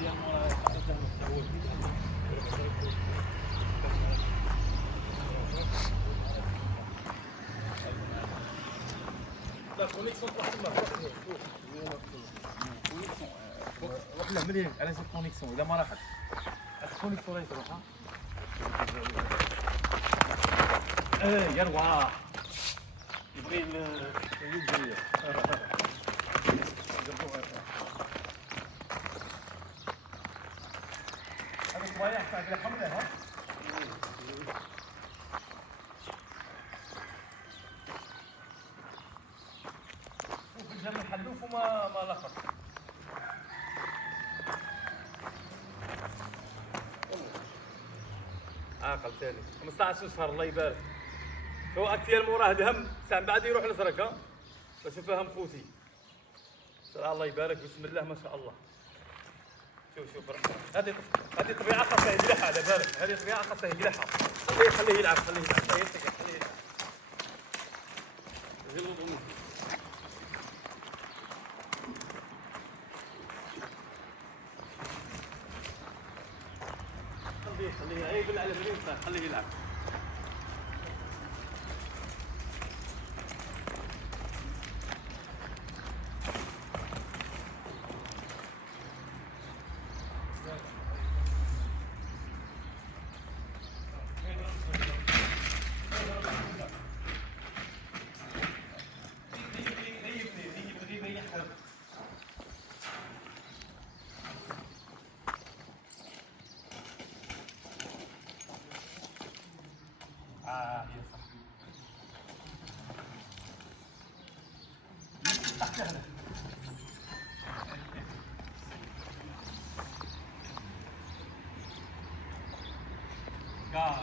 لا كونيكسيون تروح تما روح له مليون على سو كونيكسيون اذا ما راحت الكونيكسيون راهي تروح يروح يبغي اليد هذا صبايع تاع الحمله ها الجمل حلوف وما لخط عاقل ثاني 15 شهر الله يبارك هو اكثر موراه دهم ساعه بعد يروح لزرك ها باش يفهم خوتي الله يبارك بسم الله ما شاء الله شوف هذه طبيعه خاصها يجلحها على بالك هذه طبيعه خاصها يجلحها خليه يلعب خليه يلعب خليه يقبل على مليون خليه يلعب يا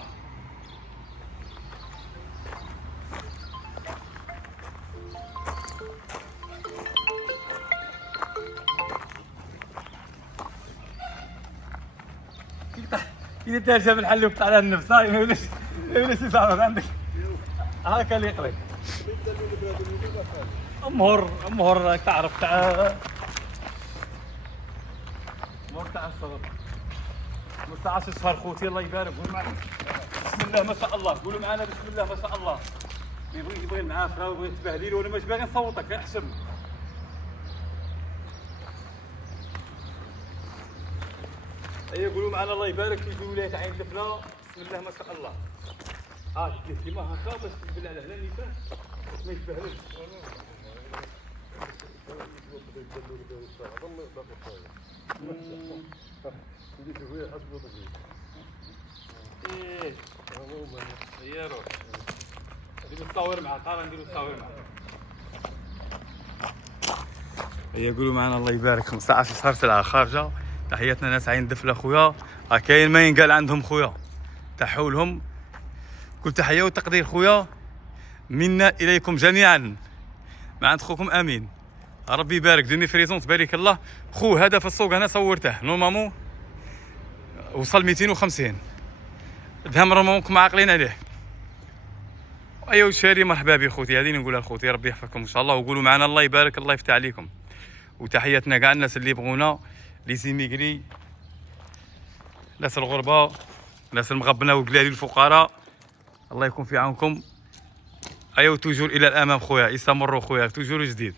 صاحبي إذا ترجم الحلوف على النفس هاي ما يوليش يصعب عندك هاكا اللي يقري امهر تعرف تاع امهر تاع الصغر 15 شهر خوتي الله يبارك قول معنا بسم الله ما شاء الله قولوا معنا بسم الله ما شاء الله يبغي المعافره ويبغي التبهديل وانا مش باغي نصوتك احسن ايوا قولوا معنا الله يبارك في ولايه عين دفله بسم الله ما شاء الله دير كيما هكا باش تقبل على هنا نيفاه ما يتبهلش هي روح نديرو تصاور معاه تعال نديرو تصاور معاه هيا قولوا معنا الله يبارك 15 شهر طلعه خارجه تحياتنا ناس عين دفله خويا كاين ما ينقال عندهم خويا تحولهم كل تحيه وتقدير خويا منا اليكم جميعا مع عند خوكم امين ربي يبارك ديمي فريزون تبارك الله خو هذا في السوق انا صورته نورمالمون وصل 250 دهم رمونكم عاقلين عليه ايوا شاري مرحبا بي خوتي هذه نقولها لخوتي ربي يحفظكم ان شاء الله وقولوا معنا الله يبارك الله يفتح عليكم وتحياتنا كاع الناس اللي يبغونا لي زيميغري ناس الغربه ناس المغبنه والقلالي الفقراء الله يكون في عونكم ايوا توجور الى الامام خويا استمروا خويا توجور جديد